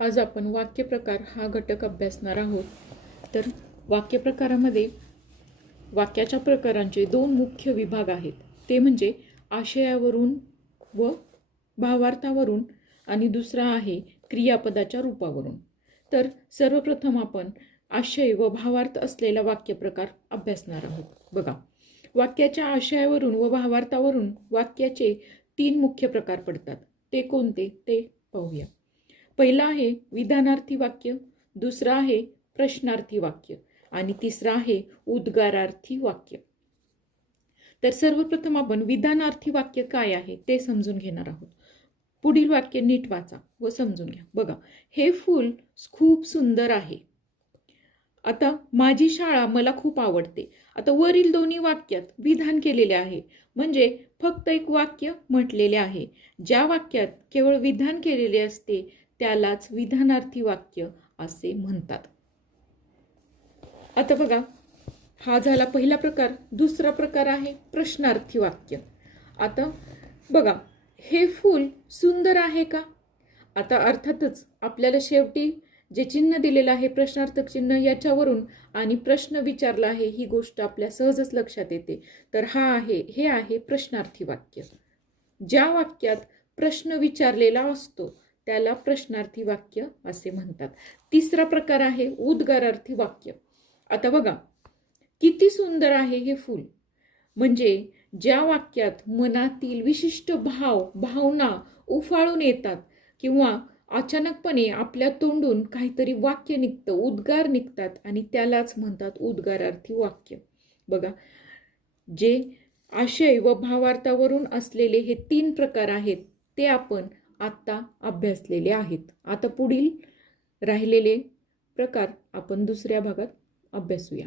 आज आपण वाक्यप्रकार हा घटक अभ्यासणार आहोत. तर वाक्यप्रकारामध्ये वाक्याच्या प्रकारांचे दोन मुख्य विभाग आहेत. ते म्हणजे आशयावरून व भावार्थावरून आणि दुसरा आहे क्रियापदाच्या रूपावरून. तर सर्वप्रथम आपण आशय व भावार्थ असलेला वाक्यप्रकार अभ्यासणार आहोत. बघा, वाक्याच्या आशयावरून व भावार्थावरून वाक्याचे 3 मुख्य प्रकार पडतात. ते कोणते ते पाहूया. पहिला आहे विधानार्थी वाक्य, दुसरा आहे प्रश्नार्थी वाक्य आणि तिसरा आहे उद्गारार्थी वाक्य. तर सर्वप्रथम आपण विधानार्थी वाक्य काय आहे ते समजून घेणार आहोत. पुढील वाक्य नीट वाचा व समजून घ्या. बघा, हे फूल खूप सुंदर आहे. आता माझी शाळा मला खूप आवडते. आता वरील दोन्ही वाक्यात विधान केलेले आहे, म्हणजे फक्त एक वाक्य म्हटलेले आहे. ज्या वाक्यात केवळ विधान केलेले असते त्यालाच विधानार्थी वाक्य असे म्हणतात. आता बघा, हा झाला पहिला प्रकार. दुसरा प्रकार आहे प्रश्नार्थी वाक्य. आता बघा, हे फूल सुंदर आहे का? आता अर्थातच आपल्याला शेवटी जे चिन्ह दिलेलं आहे प्रश्नार्थक चिन्ह, याच्यावरून आणि प्रश्न विचारला आहे ही गोष्ट आपल्या सहजच लक्षात येते. तर हे आहे प्रश्नार्थी वाक्य. ज्या वाक्यात प्रश्न विचारलेला असतो त्याला प्रश्नार्थी वाक्य असे म्हणतात. तिसरा प्रकार आहे उद्गारार्थी वाक्य. आता बघा, किती सुंदर आहे हे फूल, म्हणजे ज्या वाक्यात मनातील विशिष्ट भावना उफाळून येतात किंवा अचानकपणे आपल्या तोंडून काहीतरी वाक्य निघतं, उद्गार निघतात आणि त्यालाच म्हणतात उद्गारार्थी वाक्य. बघा, जे आशय व भावार्थावरून असलेले हे 3 प्रकार आहेत ते आपण आत्ता अभ्यासलेले आहेत. आता पुढील राहिलेले प्रकार आपण दुसऱ्या भागात अभ्यासूया.